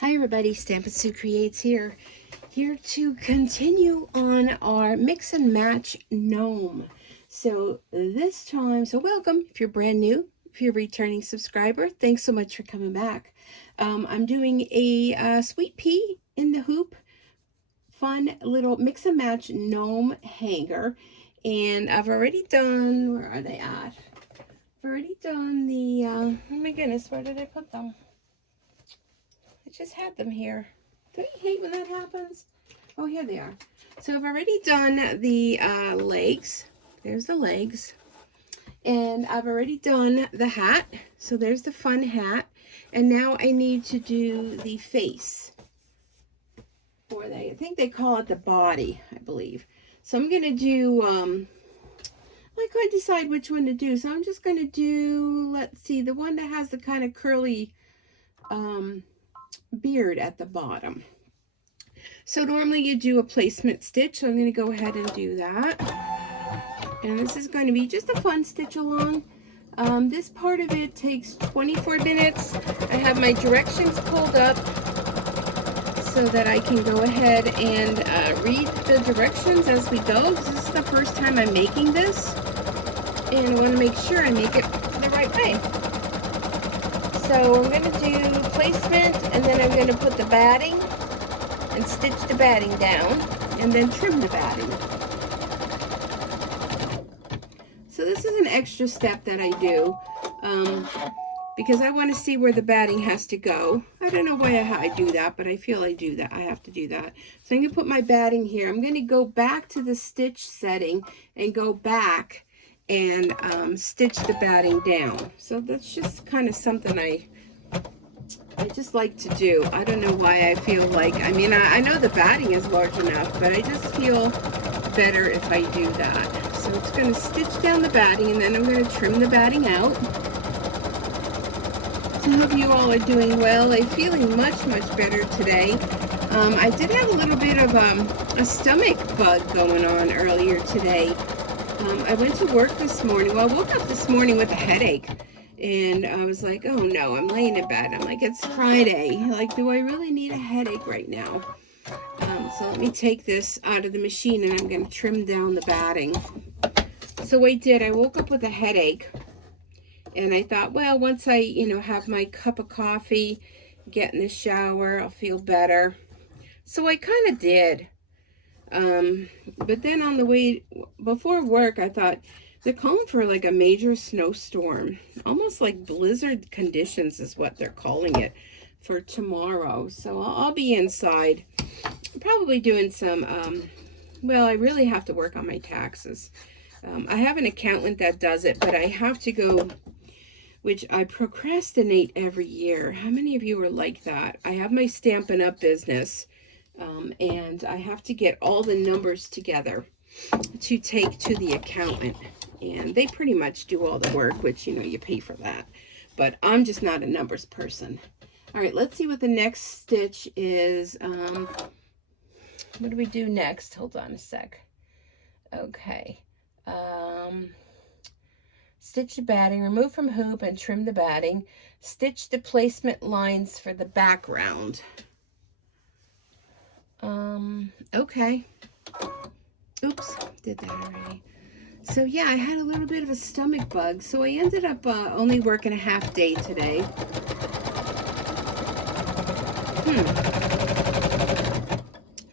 Hi everybody, Stampin' Sue Creates here to continue on our mix and match gnome. So this time, welcome if you're brand new, if you're a returning subscriber, thanks so much for coming back. I'm doing a Sweet Pea in the hoop, fun little mix and match gnome hanger, and I've already done, where are they at? I've already done the, oh my goodness, where did I put them? I just had them here. Don't you hate when that happens? Oh, here they are. So I've already done the legs. There's the legs. And I've already done the hat. So there's the fun hat. And now I need to do the face. Or I think they call it the body, I believe. So I'm going to do, I couldn't decide which one to do. So I'm just going to do, let's see, the one that has the kind of curly, beard at the bottom. So normally you do a placement stitch, so I'm going to go ahead and do that. And this is going to be just a fun stitch along. This part of it takes 24 minutes. I have my directions pulled up so that I can go ahead and read the directions as we go. This is the first time I'm making this, and I want to make sure I make it the right way. So I'm going to do placement, and then I'm going to put the batting and stitch the batting down, and then trim the batting. So this is an extra step that I do because I want to see where the batting has to go. I don't know why I do that, but I feel I do that. I have to do that. So I'm going to put my batting here. I'm going to go back to the stitch setting and go back and stitch the batting down. So that's just kind of something I just like to do. I don't know why I feel like, I mean, I know the batting is large enough, but I just feel better if I do that. So it's going to stitch down the batting, and then I'm going to trim the batting out. So I hope you all are doing well. I'm feeling much better today. I did have a little bit of a stomach bug going on earlier today. I went to work this morning. Well, I woke up this morning with a headache, and I was like, oh no, I'm laying in bed. I'm like, it's Friday. Like, do I really need a headache right now? So let me take this out of the machine, and I'm going to trim down the batting. So I did. I woke up with a headache, and I thought, well, once I, have my cup of coffee, get in the shower, I'll feel better. So I kind of did. But then on the way before work, I thought they're calling for like a major snowstorm, almost like blizzard conditions is what they're calling it for tomorrow. So I'll be inside, probably doing some, well, I really have to work on my taxes. I have an accountant that does it, but I have to go, which I procrastinate every year. How many of you are like that? I have my Stampin' Up! Business. And I have to get all the numbers together to take to the accountant, and they pretty much do all the work, which, you pay for that, but I'm just not a numbers person. All right, let's see what the next stitch is. What do we do next? Hold on a sec. Okay. Stitch the batting, remove from hoop and trim the batting, stitch the placement lines for the background. Okay. Oops, did that already. So yeah, I had a little bit of a stomach bug, so I ended up only working a half day today.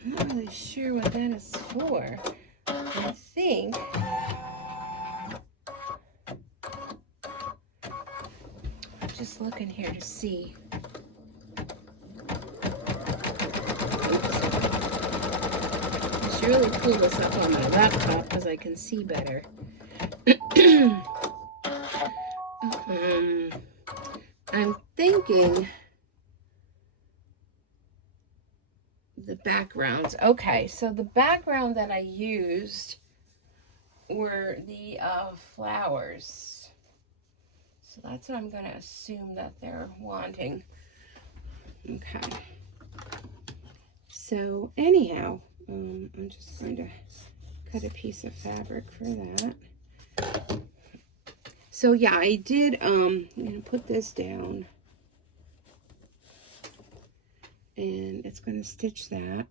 I'm not really sure what that is for. I think I'm just looking here to see. Really pull this up on my laptop because I can see better. I'm thinking the backgrounds. Okay, so the background that I used were the flowers. So that's what I'm going to assume that they're wanting. Okay. So anyhow, I'm just going to cut a piece of fabric for that. So yeah, I did, I'm going to put this down. and it's going to stitch that.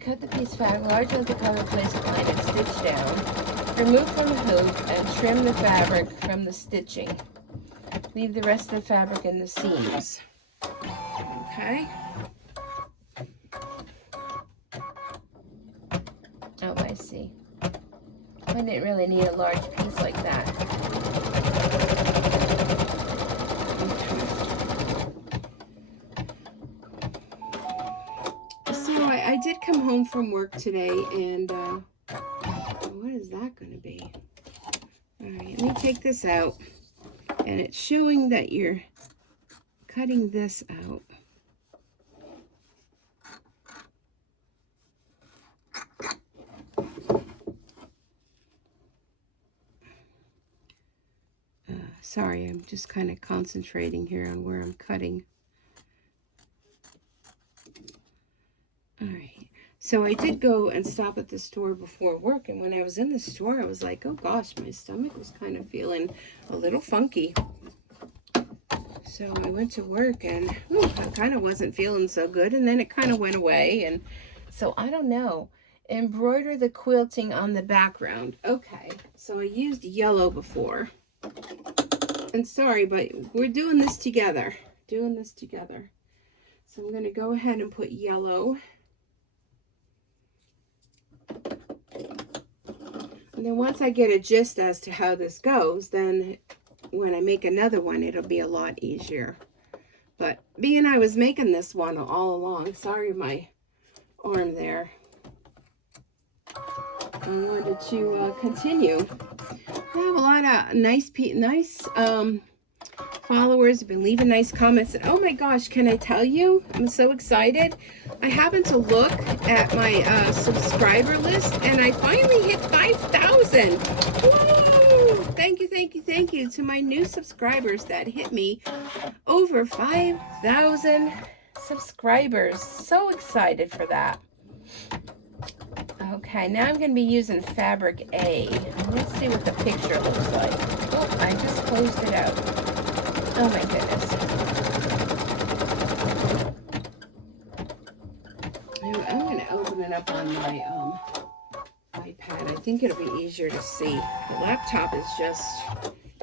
Cut the piece of fabric large enough to cover, place it line and stitch down. Remove from the hoop and trim the fabric from the stitching. Leave the rest of the fabric in the seams. Okay. Oh, I see. I didn't really need a large piece like that. So I did come home from work today, and what is that going to be? All right, let me take this out, and it's showing that you're cutting this out. Sorry, I'm just kind of concentrating here on where I'm cutting. All right, so I did go and stop at the store before work, and when I was in the store, I was like, oh gosh, my stomach was kind of feeling a little funky. So I went to work, and I kind of wasn't feeling so good, and then it kind of went away, and so I don't know. Embroider the quilting on the background. Okay, so I used yellow before. And sorry, but we're doing this together. So I'm going to go ahead and put yellow. And then once I get a gist as to how this goes, then when I make another one, it'll be a lot easier. But being I was making this one all along, sorry my arm there, I wanted to continue. I have a lot of nice followers have been leaving nice comments. And oh my gosh, can I tell you? I'm so excited. I happened to look at my subscriber list, and I finally hit 5,000. Whoa! Thank you to my new subscribers that hit me over 5,000 subscribers. So excited for that. Okay, now I'm going to be using fabric A. Let's see what the picture looks like. Oh, I just closed it out. Oh my goodness. I'm going to open it up on my iPad. I think it'll be easier to see. The laptop is just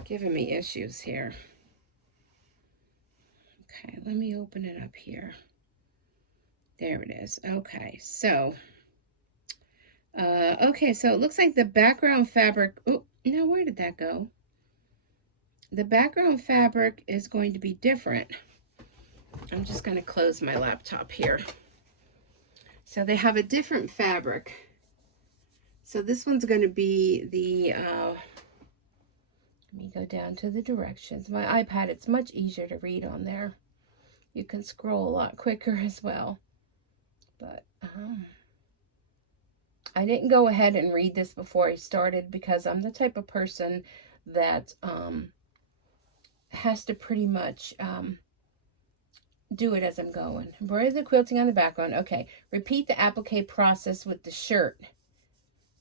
giving me issues here. Okay, let me open it up here. There it is. Okay, so... okay, so it looks like the background fabric, oh, now where did that go? The background fabric is going to be different. I'm just going to close my laptop here. So they have a different fabric. So this one's going to be the, let me go down to the directions. My iPad, it's much easier to read on there. You can scroll a lot quicker as well. But, I didn't go ahead and read this before I started because I'm the type of person that has to pretty much do it as I'm going. Embroider the quilting on the background. Okay, repeat the applique process with the shirt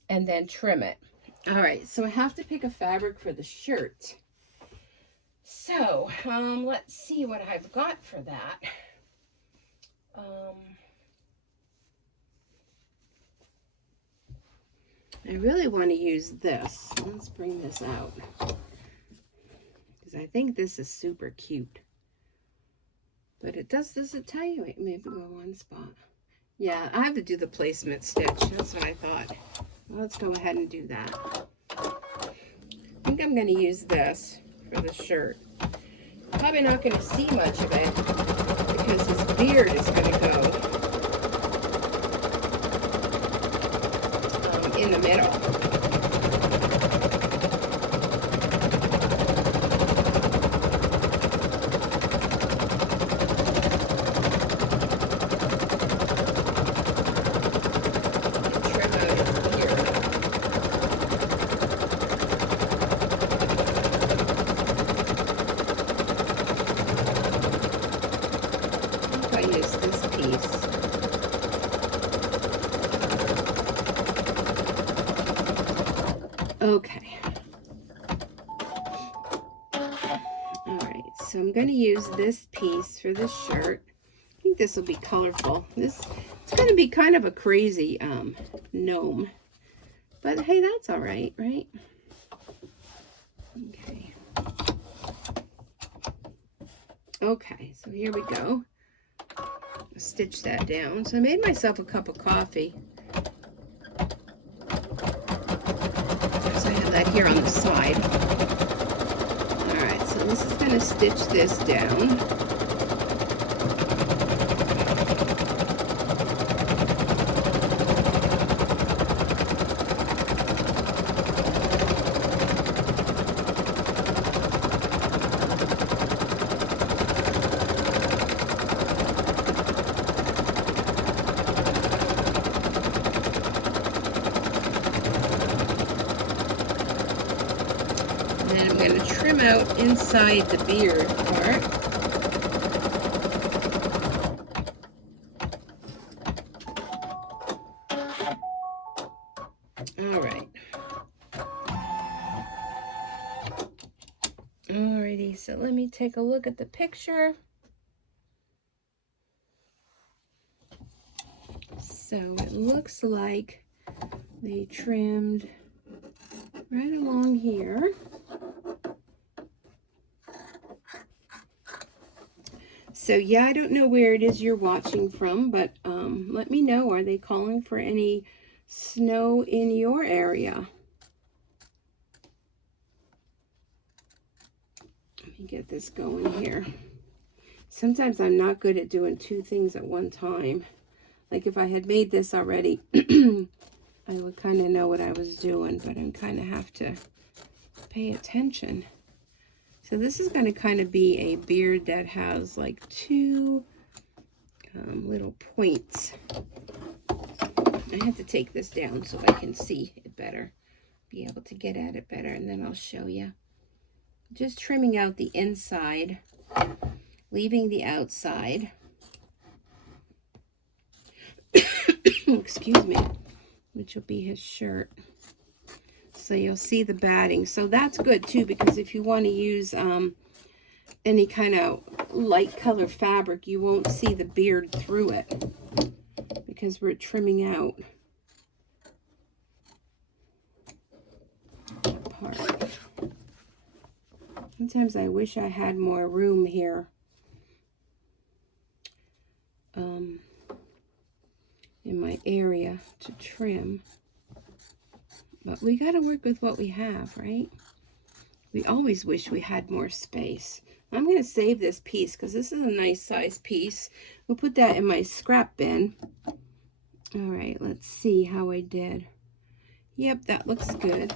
and then trim it. All right, so I have to pick a fabric for the shirt. So let's see what I've got for that. I really want to use this. Let's bring this out, because I think this is super cute. But it does it tell you? Wait, maybe go one spot. Yeah, I have to do the placement stitch. That's what I thought. Well, let's go ahead and do that. I think I'm going to use this for the shirt. Probably not going to see much of it because his beard is going to go in the middle. Okay. so I'm going to use this piece for this shirt. I think this will be colorful. It's going to be kind of a crazy gnome. But hey, that's all right, right? Okay. Okay, so here we go. Stitch that down. So I made myself a cup of coffee. So I have that here on the side. All right, so this is going to stitch this down. I'm going to trim out inside the beard part. All right. Alrighty, so let me take a look at the picture. So it looks like they trimmed right along here. So yeah, I don't know where it is you're watching from, but let me know. Are they calling for any snow in your area? Let me get this going here. Sometimes I'm not good at doing two things at one time. Like if I had made this already, I would kind of know what I was doing, but I kind of have to pay attention. So this is going to kind of be a beard that has like two little points. I have to take this down so I can see it better, be able to get at it better, and then I'll show you. Just trimming out the inside, leaving the outside. Excuse me, which will be his shirt. So you'll see the batting. So that's good too, because if you want to use any kind of light color fabric, you won't see the beard through it because we're trimming out that part. Sometimes I wish I had more room here in my area to trim. But we got to work with what we have, right? We always wish we had more space. I'm going to save this piece because this is a nice size piece. We'll put that in my scrap bin. All right, let's see how I did. Yep, that looks good.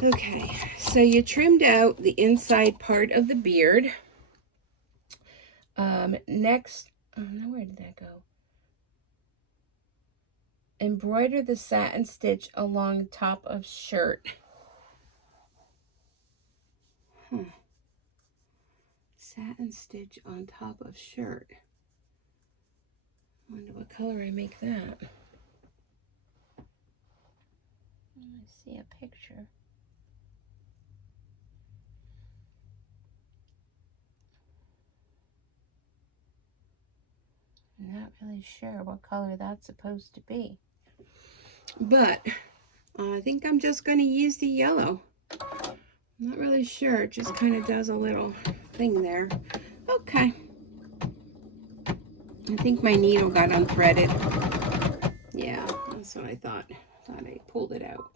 Okay, so you trimmed out the inside part of the beard. Next, oh no, where did that go? Embroider the satin stitch along top of shirt. Satin stitch on top of shirt. I wonder what color I make that. I see a picture. I'm not really sure what color that's supposed to be. But I think I'm just going to use the yellow. I'm not really sure. It just kind of does a little thing there. Okay. I think my needle got unthreaded. Yeah, that's what I thought. I pulled it out.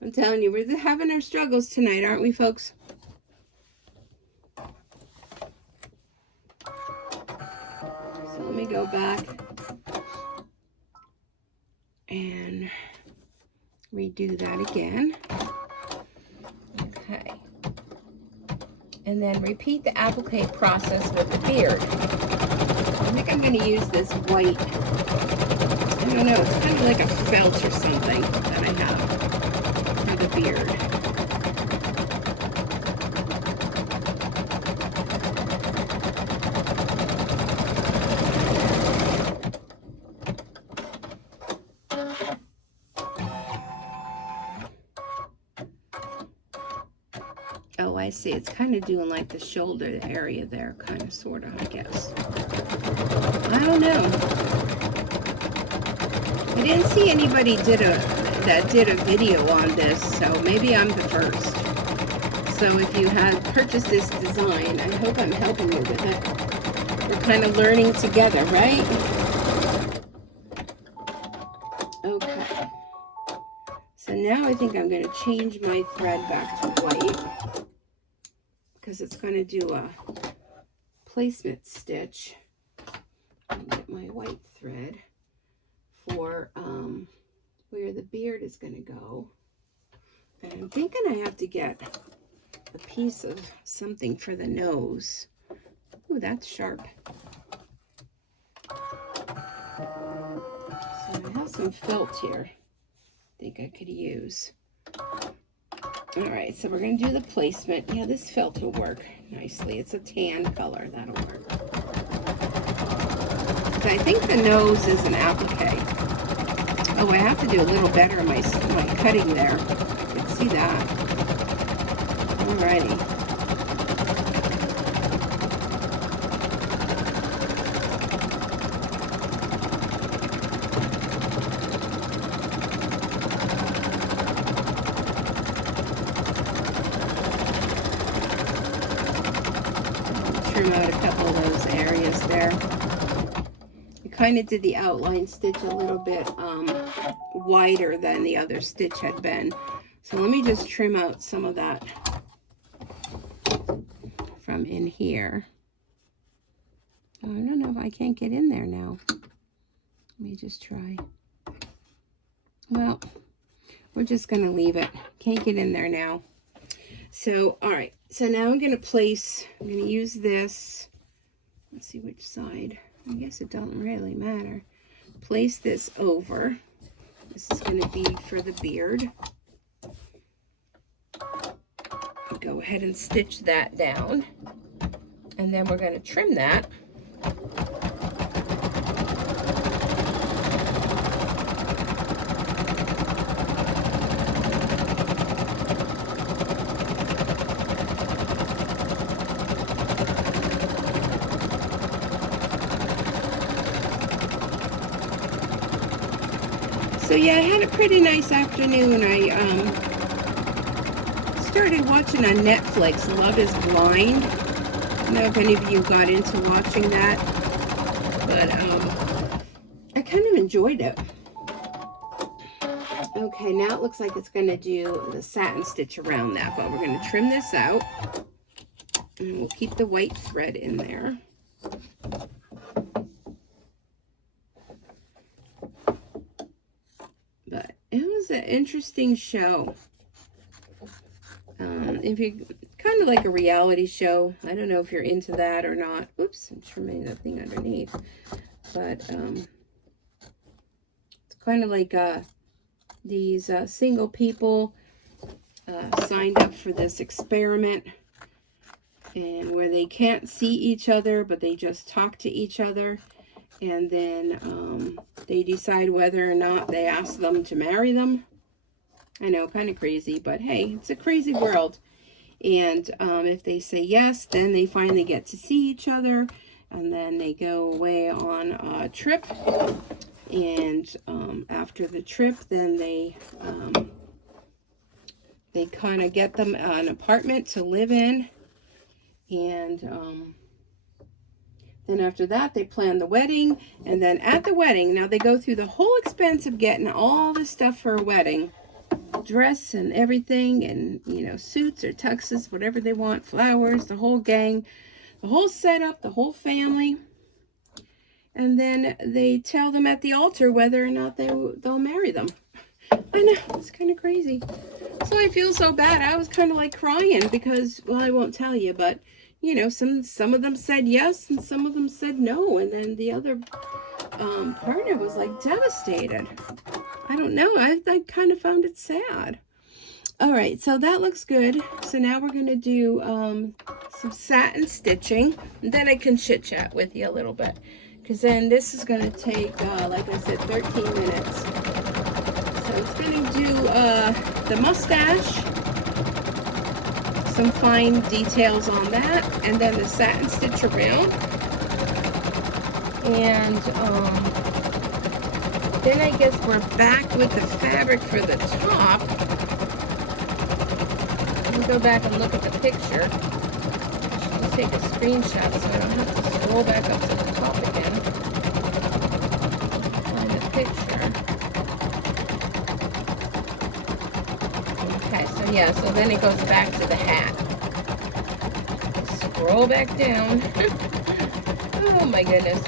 I'm telling you, we're having our struggles tonight, aren't we, folks? So let me go back and redo that again. Okay. And then repeat the applique process with the beard. I think I'm going to use this white, I don't know, it's kind of like a felt or something that I have for the beard. Oh, I see. It's kind of doing like the shoulder area there, kind of, sort of, I guess. I don't know. I didn't see anybody that did a video on this, so maybe I'm the first. So if you have purchased this design, I hope I'm helping you with it. We're kind of learning together, right? Okay. So now I think I'm going to change my thread back to white, because it's going to do a placement stitch. And get my white thread for where the beard is going to go. And I'm thinking I have to get a piece of something for the nose. Ooh, that's sharp. So I have some felt here I think I could use. All right, so we're going to do the placement. Yeah, this felt will work nicely. It's a tan color. That'll work. So I think the nose is an applique. Oh, I have to do a little better in my cutting there. You can see that. Alrighty. Trim out a couple of those areas there. I kind of did the outline stitch a little bit wider than the other stitch had been. So let me just trim out some of that from in here. Oh, I don't know if I can't get in there now. Let me just try. Well, we're just going to leave it. Can't get in there now. So, all right. So now I'm going to place, I'm going to use this. Let's see which side. I guess it doesn't really matter. Place this over. This is going to be for the beard. Go ahead and stitch that down. And then we're going to trim that. So yeah, I had a pretty nice afternoon. I started watching on Netflix, Love is Blind. I don't know if any of you got into watching that, but I kind of enjoyed it. Okay, now it looks like it's going to do the satin stitch around that, but we're going to trim this out, and we'll keep the white thread in there. But it was an interesting show. If you kind of like a reality show, I don't know if you're into that or not. Oops, I'm trimming that thing underneath. But it's kind of like these single people signed up for this experiment, and where they can't see each other, but they just talk to each other. And then they decide whether or not they ask them to marry them. I know, kind of crazy, but hey, it's a crazy world. And if they say yes, then they finally get to see each other. And then they go away on a trip. And after the trip, then they kind of get them an apartment to live in. And then after that, they plan the wedding. And then at the wedding, now they go through the whole expense of getting all the stuff for a wedding. Dress and everything, and, you know, suits or tuxes, whatever they want, flowers, the whole gang, the whole setup, the whole family. And then they tell them at the altar whether or not they'll marry them. I know, it's kind of crazy. So I feel so bad. I was kind of like crying because, well, I won't tell you, but, you know, some of them said yes and some of them said no. And then the other partner was like devastated. I don't know. I kind of found it sad. All right, so that looks good. So now we're going to do some satin stitching. And then I can chit chat with you a little bit, because then this is going to take, like I said, 13 minutes. So it's going to do the mustache. some fine details on that, and then the satin stitch around. And then I guess we're back with the fabric for the top. Let me go back and look at the picture. Just take a screenshot so I don't have to scroll back up to the top again. Find the picture. Okay, so yeah, so then it goes back to the hat. Scroll back down. Oh my goodness.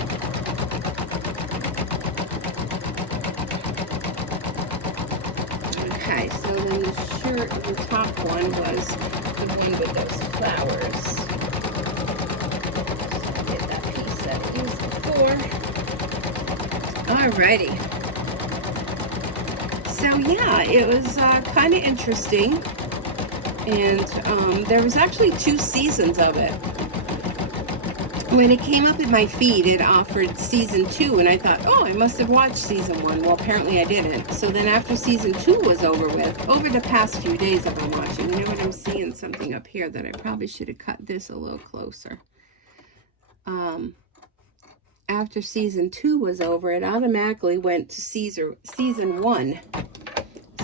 Okay, so then the shirt, the top one was the one with those flowers. Get that piece that I used before. Alrighty. So yeah, it was kind of interesting. And there was actually 2 seasons of it. When it came up in my feed, it offered season 2, and I thought, oh, I must have watched season 1. Well, apparently I didn't. So then after season 2 was over with, over the past few days I've been watching, you know what, I'm seeing something up here that I probably should have cut this a little closer. After season 2 was over, it automatically went to season 1.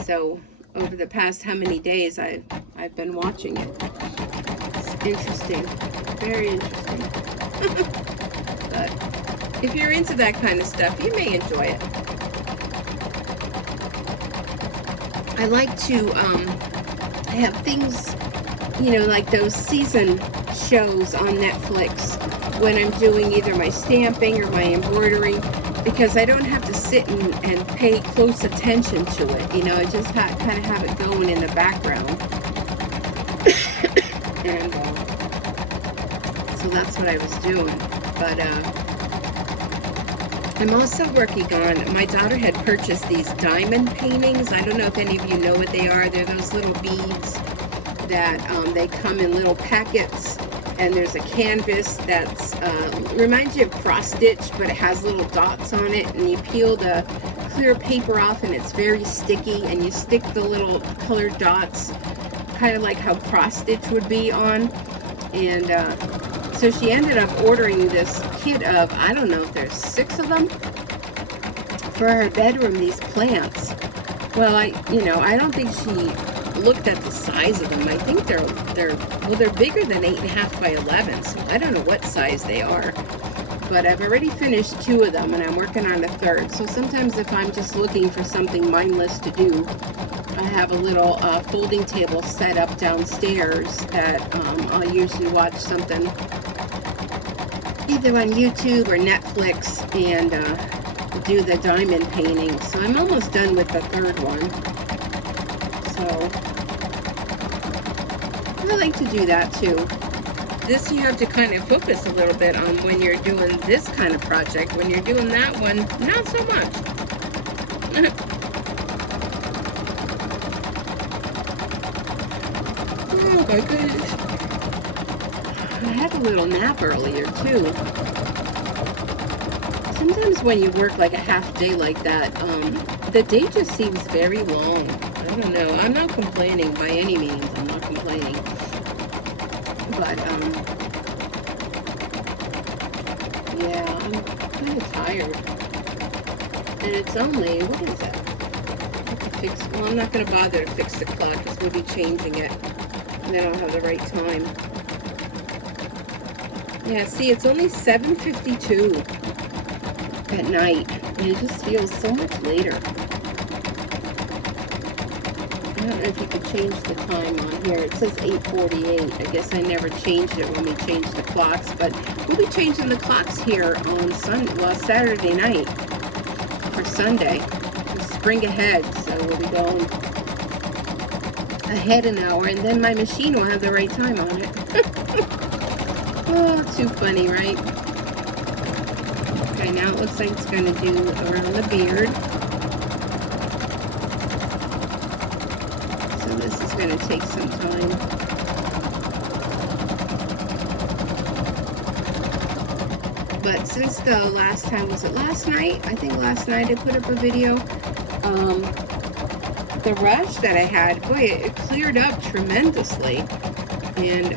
So over the past how many days I've been watching it. It's interesting. Very interesting. But if you're into that kind of stuff, you may enjoy it. I like to have things, you know, like those season shows on Netflix when I'm doing either my stamping or my embroidery, because I don't have to sit and pay close attention to it. You know, I just kind of have it going in the background. And so that's what I was doing. But I'm also working on, my daughter had purchased these diamond paintings. I don't know if any of you know what they are. They're those little beads that they come in little packets, and there's a canvas that's reminds you of cross stitch, but it has little dots on it, and you peel the clear paper off and it's very sticky, and you stick the little colored dots kind of like how cross stitch would be on. And so she ended up ordering this kit of, I don't know if there's 6 of them for her bedroom, these plants. Well, I don't think she looked at the size of them. I think they're bigger than 8.5 by 11, so I don't know what size they are. But I've already finished 2 of them, and I'm working on a 3rd. So sometimes if I'm just looking for something mindless to do, I have a little folding table set up downstairs that I'll usually watch something either on YouTube or Netflix and do the diamond painting. So I'm almost done with the 3rd one. So I like to do that too. This you have to kind of focus a little bit on when you're doing this kind of project. When you're doing that one, not so much. Oh my goodness. I had a little nap earlier too. Sometimes when you work like a half day like that, the day just seems very long. I don't know. I'm not complaining by any means. I'm not complaining. But, yeah, I'm kind of tired. And it's only, what is that? Well, I'm not going to bother to fix the clock because we'll be changing it. And I don't have the right time. Yeah, see, it's only 7:52 at night. And it just feels so much later. I don't know if you could change the time on here. It says 8:48. I guess I never changed it when we changed the clocks, but we'll be changing the clocks here on Saturday night for Sunday. We'll spring ahead, so we'll be going ahead an hour, and then my machine will have the right time on it. Oh, too funny, right? Okay, now it looks like it's going to do around the beard. This is going to take some time. But since the last time, was it last night? I think last night I put up a video. The rash that I had, boy, it cleared up tremendously. And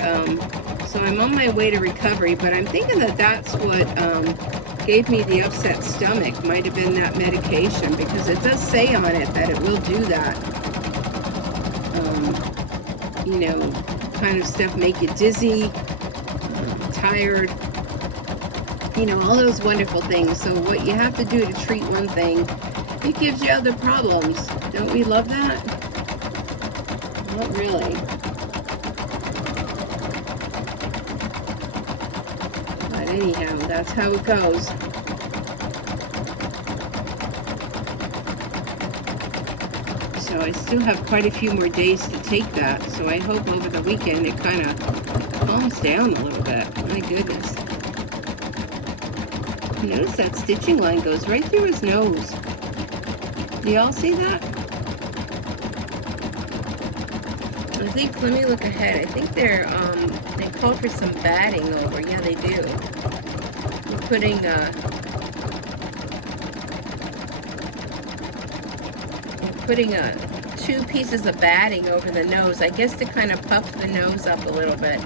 so I'm on my way to recovery, but I'm thinking that that's what gave me the upset stomach. Might have been that medication, because it does say on it that it will do that. You know, kind of stuff, make you dizzy, tired, you know, all those wonderful things. So what you have to do to treat one thing, it gives you other problems. Don't we love that? Not really. But anyhow, that's how it goes. So I still have quite a few more days to take that. So I hope over the weekend it kind of calms down a little bit. My goodness. Notice that stitching line goes right through his nose. Do y'all see that? I think, let me look ahead. I think they call for some batting over. Yeah, they do. We're putting 2 pieces of batting over the nose, I guess to kind of puff the nose up a little bit,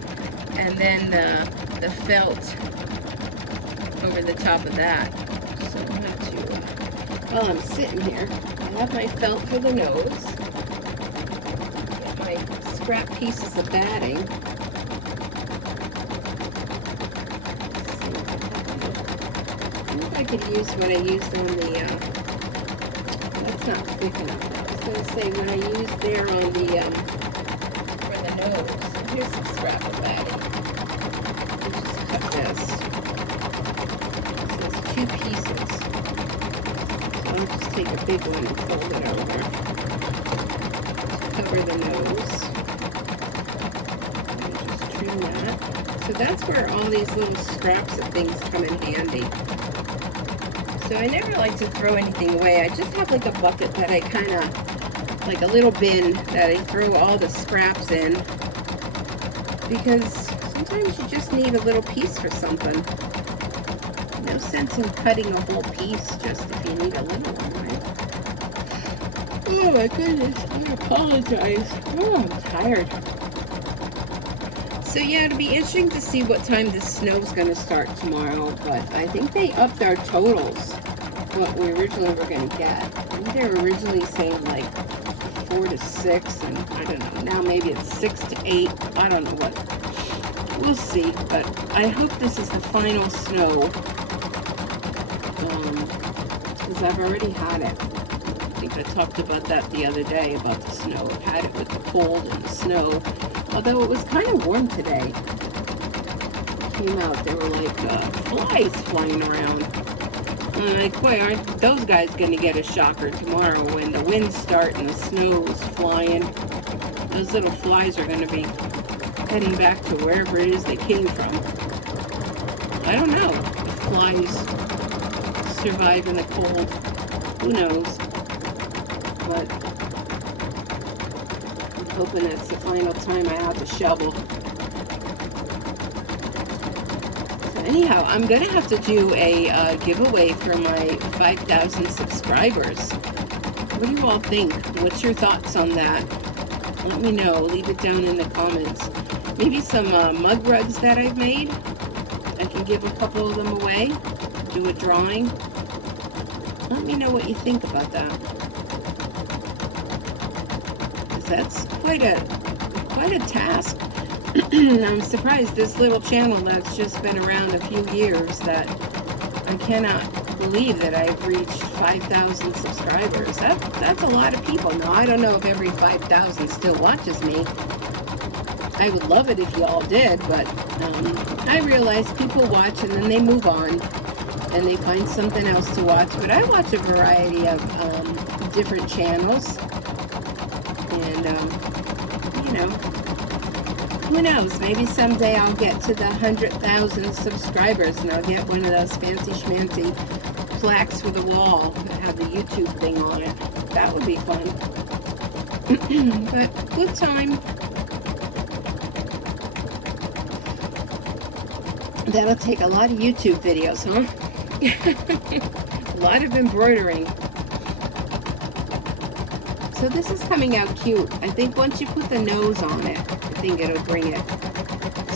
and then the felt over the top of that. So I'll have to, while I'm sitting here, I have my felt for the nose, get my scrap pieces of batting. I think I could use what I used on the, that's not thick enough. I was going to say what I used there on the, for the nose. Here's some scrap of batting. I'll just cut this. So it's 2 pieces. So I'll just take a big one and fold it over. Cover the nose. And just trim that. So that's where all these little scraps of things come in handy. So I never like to throw anything away. I just have like a bucket that I kind of, like a little bin that I throw all the scraps in. Because sometimes you just need a little piece for something. No sense in cutting a whole piece just if you need a little one, right? Oh my goodness, I apologize. Oh, I'm tired. So yeah, it'll be interesting to see what time the snow's going to start tomorrow, but I think they upped our totals, what we originally were going to get. I think they were originally saying like 4 to 6, and I don't know, now maybe it's 6 to 8, I don't know what. We'll see, but I hope this is the final snow, because I've already had it. I think I talked about that the other day, about the snow. I've had it with the cold and the snow. Although it was kind of warm today. Came out, there were like flies flying around. And like, boy, aren't those guys going to get a shocker tomorrow when the winds start and the snow is flying. Those little flies are going to be heading back to wherever it is they came from. I don't know if flies survive in the cold. Who knows? But hoping that's the final time I have to shovel. So anyhow, I'm going to have to do a giveaway for my 5,000 subscribers. What do you all think? What's your thoughts on that? Let me know. Leave it down in the comments. Maybe some mug rugs that I've made. I can give a couple of them away. Do a drawing. Let me know what you think about that. That's quite a task. I'm surprised this little channel that's just been around a few years, that I cannot believe that I've reached 5,000 subscribers. That's a lot of people. Now, I don't know if every 5,000 still watches me. I would love it if you all did, but I realize people watch and then they move on and they find something else to watch. But I watch a variety of different channels. And, you know, who knows? Maybe someday I'll get to the 100,000 subscribers and I'll get one of those fancy schmancy plaques for the wall that have the YouTube thing on it. That would be fun. But good time. That'll take a lot of YouTube videos, huh? A lot of embroidering. So this is coming out cute. I think once you put the nose on it, I think it'll bring it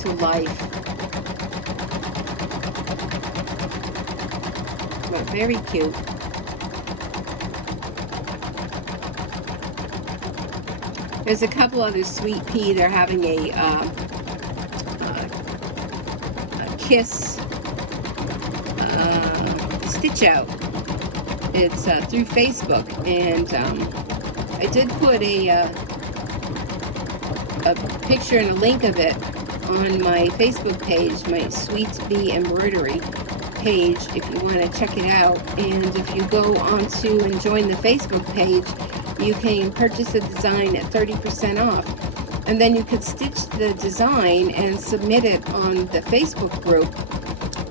to life. But very cute. There's a couple other Sweet Pea. They're having a kiss stitch out. It's through Facebook, and I did put a picture and a link of it on my Facebook page, my Sweet Pea embroidery page, if you want to check it out. And if you go on to and join the Facebook page, you can purchase a design at 30% off. And then you could stitch the design and submit it on the Facebook group.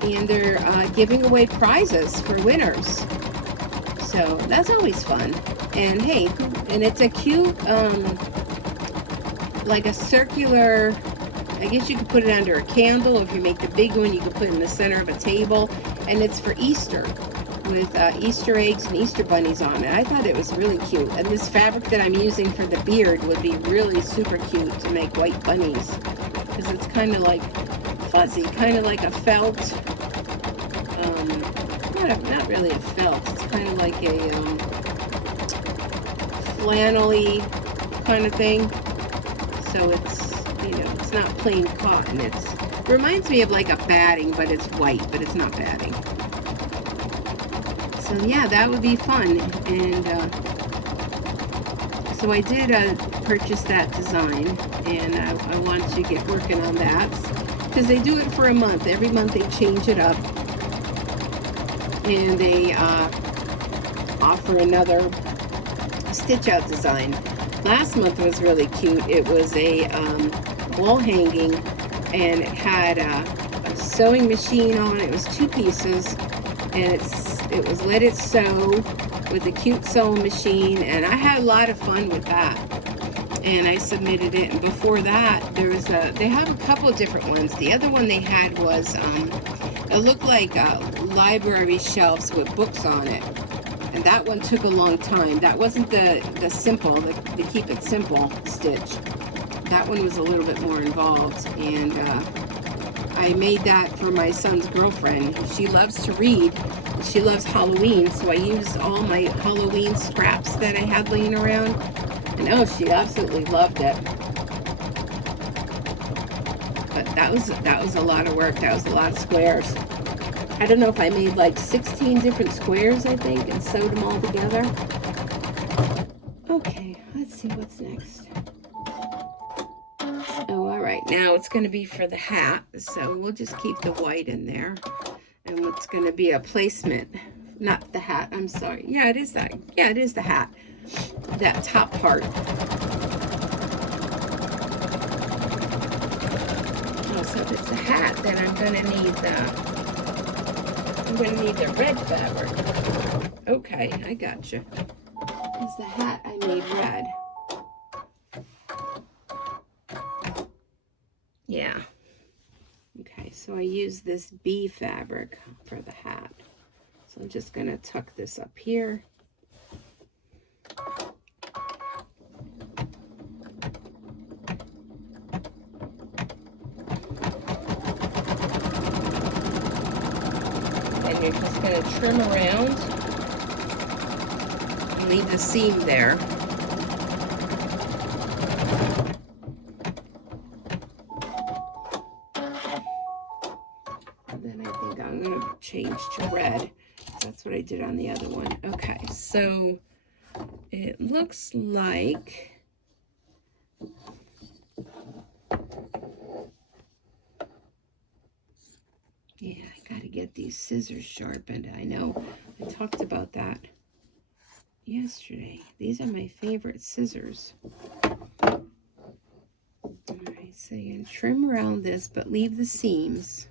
And they're giving away prizes for winners. So that's always fun. And hey, and it's a cute, like a circular, I guess you could put it under a candle. If you make the big one, you could put it in the center of a table. And it's for Easter, with Easter eggs and Easter bunnies on it. I thought it was really cute. And this fabric that I'm using for the beard would be really super cute to make white bunnies, because it's kind of like fuzzy, kind of like a felt, not really a felt, it's kind of like a flannel-y kind of thing. So it's, you know, it's not plain cotton. It reminds me of like a batting, but it's white, but it's not batting. So yeah, that would be fun. And so I did purchase that design, and I want to get working on that, because they do it for a month. Every month they change it up, and they offer another stitch out design. Last month was really cute. It was a wall hanging, and it had a sewing machine on it. It was 2 pieces, and it was Let It Sew with a cute sewing machine, and I had a lot of fun with that. And I submitted it. And before that, there was they have a couple of different ones. The other one they had was it looked like library shelves with books on it, and that one took a long time. That wasn't the simple, the keep it simple stitch. That one was a little bit more involved, and I made that for my son's girlfriend. She loves to read. She loves Halloween, so I used all my Halloween scraps that I had laying around. And oh, she absolutely loved it. But that was a lot of work. That was a lot of squares. I don't know if I made like 16 different squares, I think, and sewed them all together. Okay, let's see what's next. Oh, all right. Now it's going to be for the hat, so we'll just keep the white in there. And it's going to be a placement. Not the hat, I'm sorry. Yeah, it is that. Yeah, it is the hat. That top part. Oh, so if it's the hat, then I'm going to need the red fabric. Okay, I gotcha. Because the hat, I need red. Yeah. Okay, so I use this bee fabric for the hat. So I'm just going to tuck this up here. And you're just going to trim around and leave the seam there. Change to red. That's what I did on the other one. Okay, so it looks like yeah, I gotta get these scissors sharpened. I know I talked about that yesterday. These are my favorite scissors. All right, so you can trim around this, but leave the seams.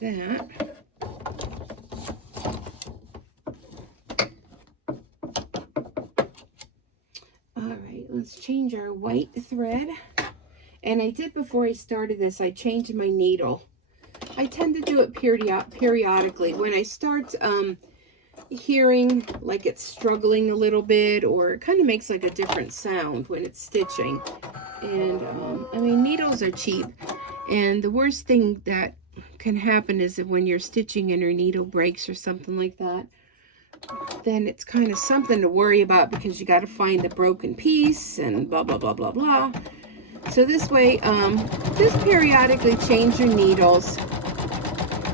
That. right, let's change our white thread. And I did, before I started this, I changed my needle. I tend to do it periodically. When I start hearing like it's struggling a little bit, or it kind of makes like a different sound when it's stitching. And I mean, needles are cheap, and the worst thing that can happen is that when you're stitching and your needle breaks or something like that, then it's kind of something to worry about, because you got to find the broken piece and blah blah blah blah blah. So this way, just periodically change your needles.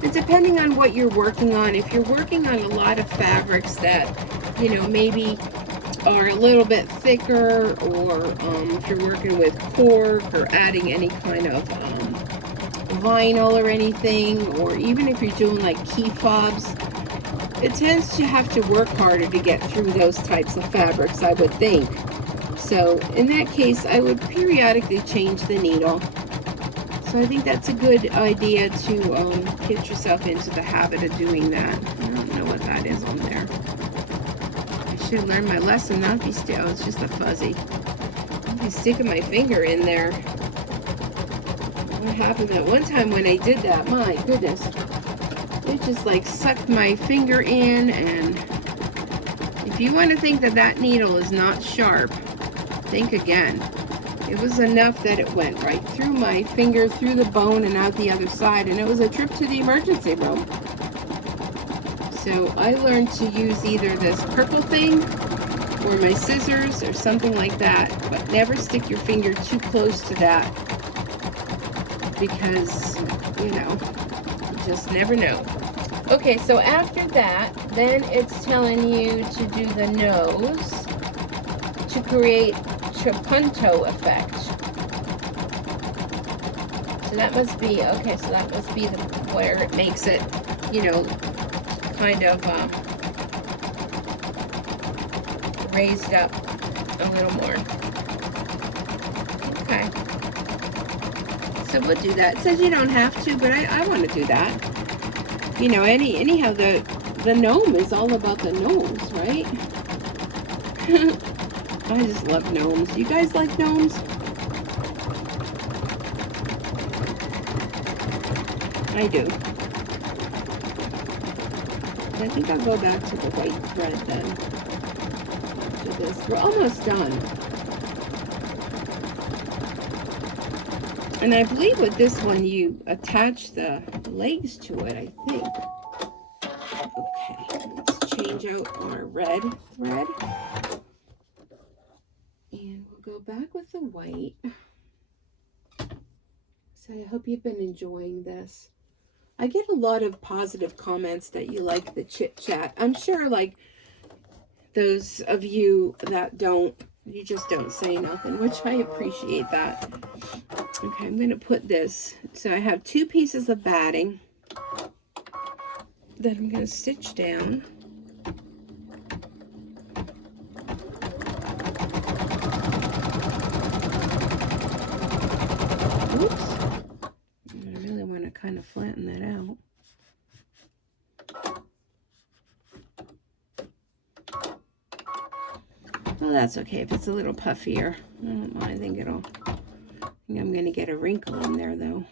And depending on what you're working on, if you're working on a lot of fabrics that, you know, maybe are a little bit thicker, or if you're working with cork or adding any kind of vinyl or anything, or even if you're doing like key fobs, it tends to have to work harder to get through those types of fabrics, I would think. So in that case, I would periodically change the needle. So I think that's a good idea to get yourself into the habit of doing that. I don't know what that is on there. I should learn my lesson, not be still. Oh, it's just a fuzzy. I'll be sticking my finger in there. What happened that one time when I did that? My goodness. It just like sucked my finger in, and if you want to think that that needle is not sharp, think again. It was enough that it went right through my finger, through the bone, and out the other side, and it was a trip to the emergency room. So I learned to use either this purple thing or my scissors or something like that, but never stick your finger too close to that, because, you know, you just never know. Okay, so after that, then it's telling you to do the nose to create trapunto effect. So that must be, okay, so that must be where it makes it, you know, kind of raised up a little more. Okay. So we'll do that. It says you don't have to, but I want to do that. You know, anyhow, the gnome is all about the nose, right? I just love gnomes. You guys like gnomes? I do. I think I'll go back to the white thread then. After this. We're almost done. And I believe with this one you attach the legs to it, I think. Okay, let's change out our red thread. And we'll go back with the white. So I hope you've been enjoying this. I get a lot of positive comments that you like the chit chat. I'm sure like those of you that don't, you just don't say nothing, which I appreciate that. Okay, I'm going to put this. So I have 2 pieces of batting that I'm going to stitch down. Oops. I really want to kind of flatten that out. Well, that's okay if it's a little puffier. I don't know, I think I'm going to get a wrinkle in there though.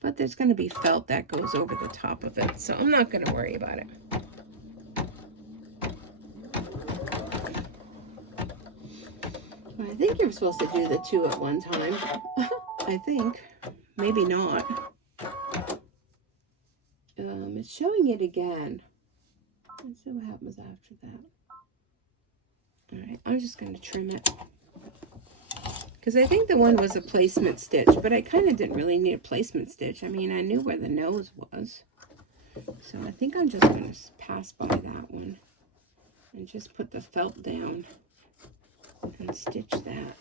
But there's going to be felt that goes over the top of it, so I'm not going to worry about it. Well, I think you're supposed to do the 2 at one time. I think. Maybe not. It's showing it again. Let's see what happens after that. Alright, I'm just going to trim it. Because I think the one was a placement stitch, but I kind of didn't really need a placement stitch. I mean, I knew where the nose was. So I think I'm just going to pass by that one. And just put the felt down. And stitch that.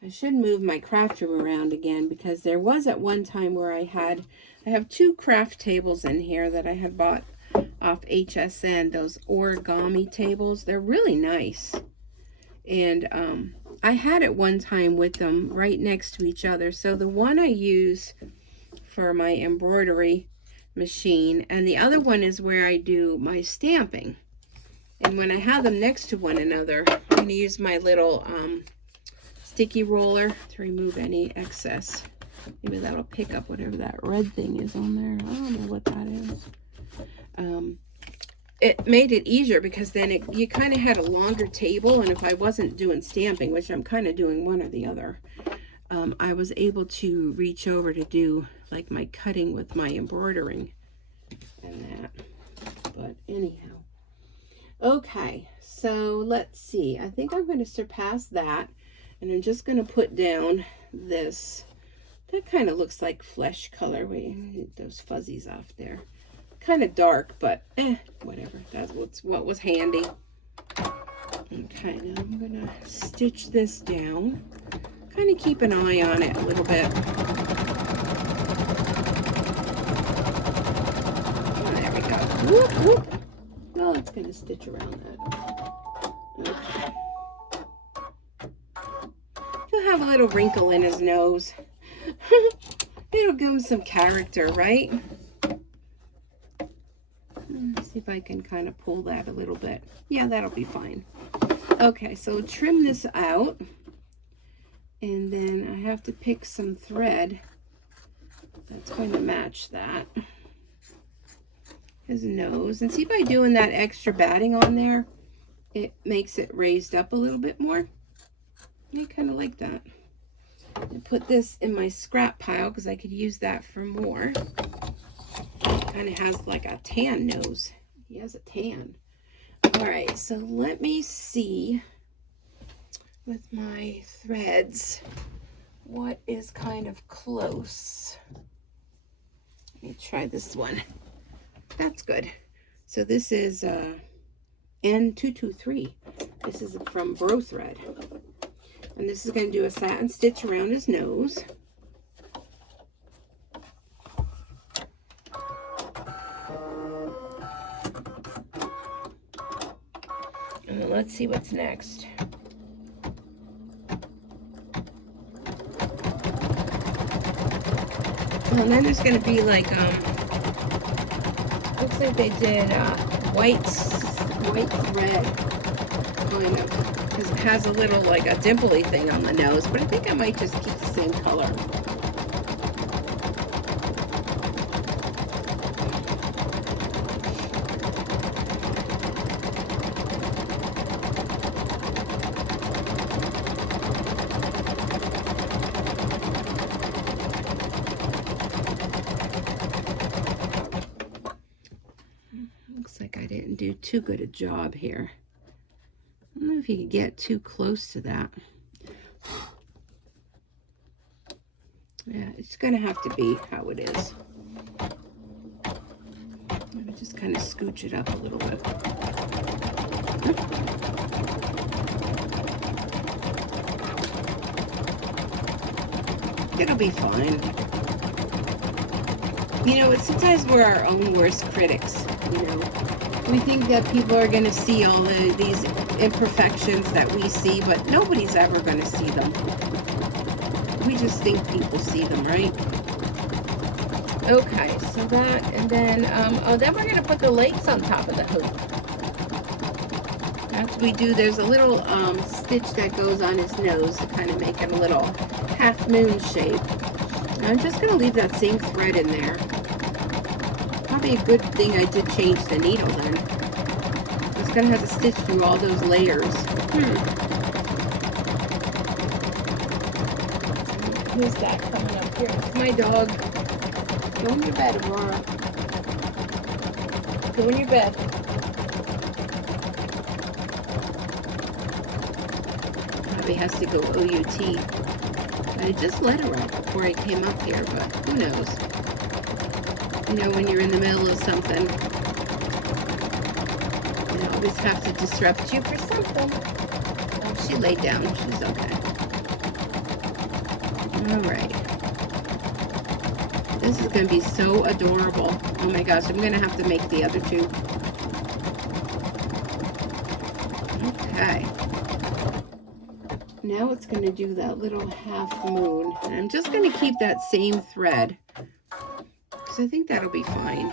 I should move my craft room around again, because there was at one time where I have 2 craft tables in here that I had bought off HSN, those origami tables. They're really nice. And I had it one time with them right next to each other. So the one I use for my embroidery machine, and the other one is where I do my stamping. And when I have them next to one another, I'm going to use my little sticky roller to remove any excess. Maybe that'll pick up whatever that red thing is on there. I don't know what that is. It made it easier because then you kind of had a longer table, and if I wasn't doing stamping, which I'm kind of doing one or the other, I was able to reach over to do like my cutting with my embroidering and that. But anyhow. Okay, so let's see. I think I'm going to surpass that, and I'm just going to put down this. That kind of looks like flesh color. Wait, get those fuzzies off there. Kind of dark, but whatever. That's what was handy. Okay, now I'm going to stitch this down. Kind of keep an eye on it a little bit. Oh, there we go. Whoop, whoop. Well, it's going to stitch around that. Okay. He'll have a little wrinkle in his nose. It'll give him some character, right? Let's see if I can kind of pull that a little bit. Yeah, that'll be fine. Okay, so trim this out. And then I have to pick some thread that's going to match that. His nose. And see, by doing that extra batting on there, it makes it raised up a little bit more. I kind of like that. I put this in my scrap pile because I could use that for more. Kind of has like a tan nose. He has a tan. All right, so let me see with my threads what is kind of close. Let me try this one. That's good. So this is N223. This is from Bro Thread. And this is going to do a satin stitch around his nose. And then let's see what's next. And then there's going to be like, looks like they did white thread, kind of. Because it has a little, like a dimply thing on the nose, but I think I might just keep the same color. Looks like I didn't do too good a job here. I don't know if you could get too close to that. Yeah, it's going to have to be how it is. Let me just kind of scooch it up a little bit. It'll be fine. You know, it's sometimes we're our own worst critics, you know. We think that people are going to see all these imperfections that we see, but nobody's ever going to see them. We just think people see them, right? Okay, so that, and then, then we're going to put the legs on top of the hoop. After we do, there's a little stitch that goes on his nose to kind of make him a little half moon shape. And I'm just going to leave that same thread in there. Probably a good thing I did change the needle then. It's going to have to stitch through all those layers. Who's that coming up here? It's my dog. Go in your bed, Aurora. Go in your bed. Probably has to go OUT. I just let her out before I came up here, but who knows? You know, when you're in the middle of something, they always have to disrupt you for something. Oh, she laid down. She's okay. All right. This is going to be so adorable. Oh my gosh, I'm going to have to make the other two. Okay. Now it's going to do that little half moon. And I'm just going to keep that same thread, because I think that'll be fine.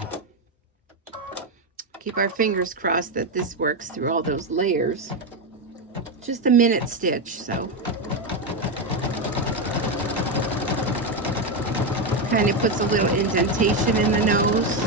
Keep our fingers crossed that this works through all those layers. Just a minute stitch, so. Kind of puts a little indentation in the nose.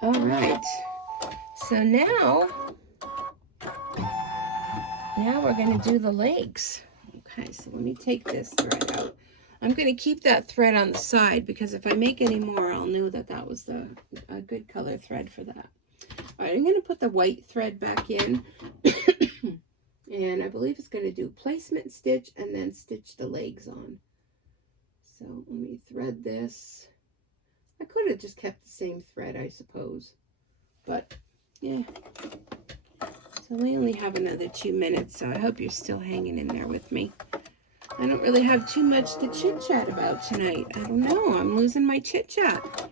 All right, so now we're going to do the legs. Okay, so let me take this thread out. I'm going to keep that thread on the side, because if I make any more, I'll know that that was a good color thread for that. All right, I'm going to put the white thread back in, and I believe it's going to do placement stitch and then stitch the legs on. So let me thread this. I could have just kept the same thread, I suppose, but yeah. So we only have another 2 minutes, so I hope you're still hanging in there with me. I don't really have too much to chit-chat about tonight. I don't know, I'm losing my chit-chat.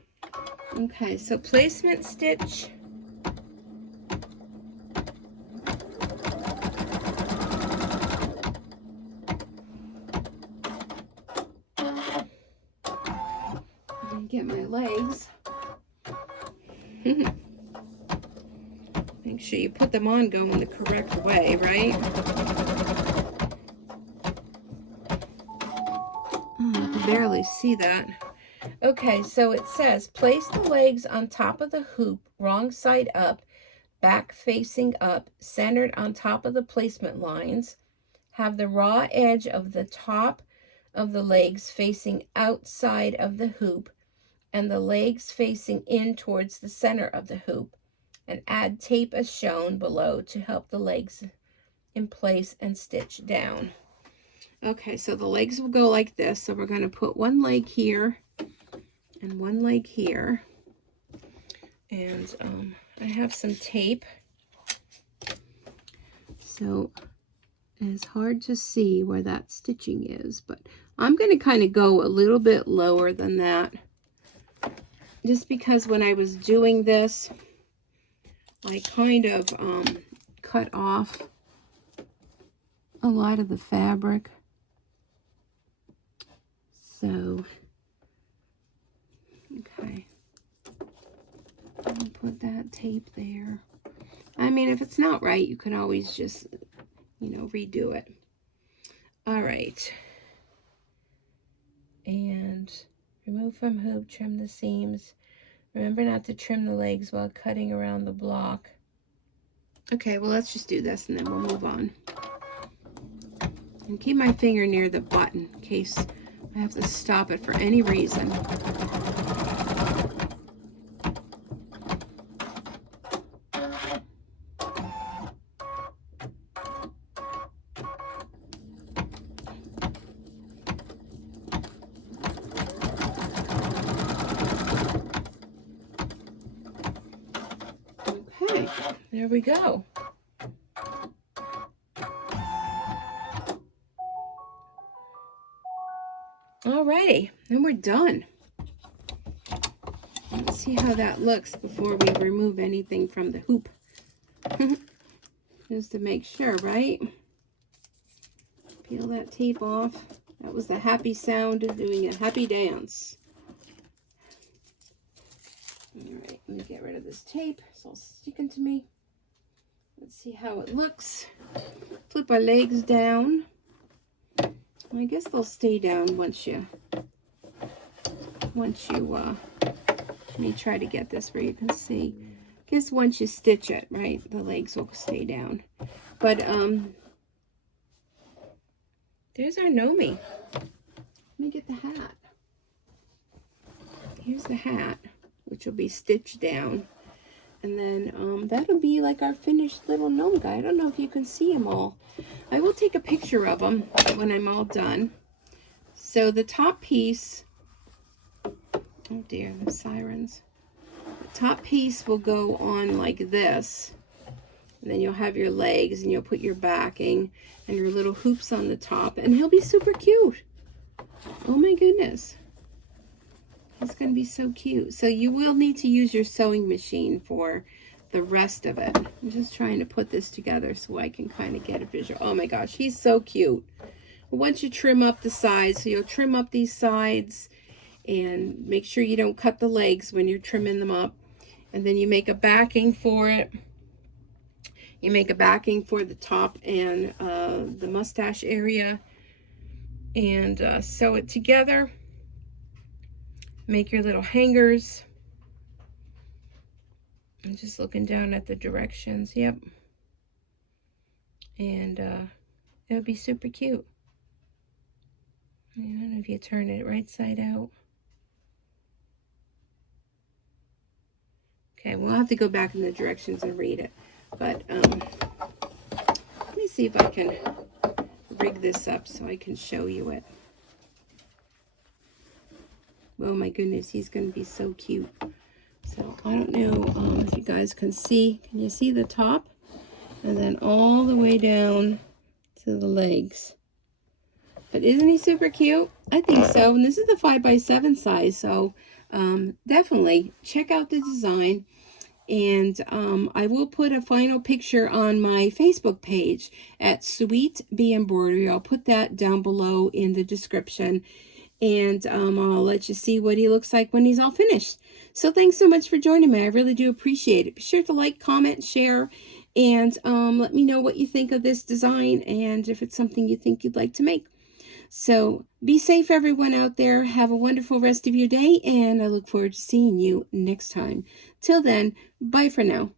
Okay, so placement stitch. Get my legs. Make sure you put them on going the correct way, right? Oh, I can barely see that. Okay, so it says place the legs on top of the hoop, wrong side up, back facing up, centered on top of the placement lines. Have the raw edge of the top of the legs facing outside of the hoop, and the legs facing in towards the center of the hoop, and add tape as shown below to help the legs in place and stitch down. Okay, so the legs will go like this. So we're going to put one leg here and one leg here, and I have some tape, so it's hard to see where that stitching is, but I'm going to kind of go a little bit lower than that, just because when I was doing this, I kind of cut off a lot of the fabric. So, okay. I'll put that tape there. I mean, if it's not right, you can always just, you know, redo it. All right. And remove from hoop, trim the seams. Remember not to trim the legs while cutting around the block. Okay, well, let's just do this and then we'll move on. And keep my finger near the button in case I have to stop it for any reason. Okay, there we go. Alrighty, then we're done. Let's see how that looks before we remove anything from the hoop. Just to make sure, right? Peel that tape off. That was the happy sound of doing a happy dance. Alright, let me get rid of this tape. It's all sticking to me. Let's see how it looks. Flip our legs down. I guess they'll stay down once you let me try to get this where you can see. I guess once you stitch it, right, the legs will stay down. But there's our Gnome. Let me get the hat. Here's the hat, which will be stitched down. And then that'll be like our finished little gnome guy. I don't know if you can see them all. I will take a picture of them when I'm all done. So the top piece Oh dear, the sirens. The top piece will go on like this. And then you'll have your legs and you'll put your backing and your little hoops on the top. And he'll be super cute. Oh my goodness. It's going to be so cute. So you will need to use your sewing machine for the rest of it. I'm just trying to put this together so I can kind of get a visual. Oh my gosh, he's so cute. Once you trim up the sides, so you'll trim up these sides and make sure you don't cut the legs when you're trimming them up. And then you make a backing for it. You make a backing for the top and the mustache area. And sew it together. Make your little hangers. I'm just looking down at the directions. Yep. And it would be super cute. I don't know if you turn it right side out. Okay, we'll have to go back in the directions and read it. But let me see if I can rig this up so I can show you it. Oh my goodness, he's going to be so cute. So I don't know if you guys can see. Can you see the top? And then all the way down to the legs. But isn't he super cute? I think so. And this is the 5x7 size. So definitely check out the design. And I will put a final picture on my Facebook page at Sweet Pea Embroidery. I'll put that down below in the description. And I'll let you see what he looks like when he's all finished. So thanks so much for joining me. I really do appreciate it. Be sure to like, comment, share, and let me know what you think of this design and if it's something you think you'd like to make. So be safe, everyone out there. Have a wonderful rest of your day, and I look forward to seeing you next time. Till then, bye for now.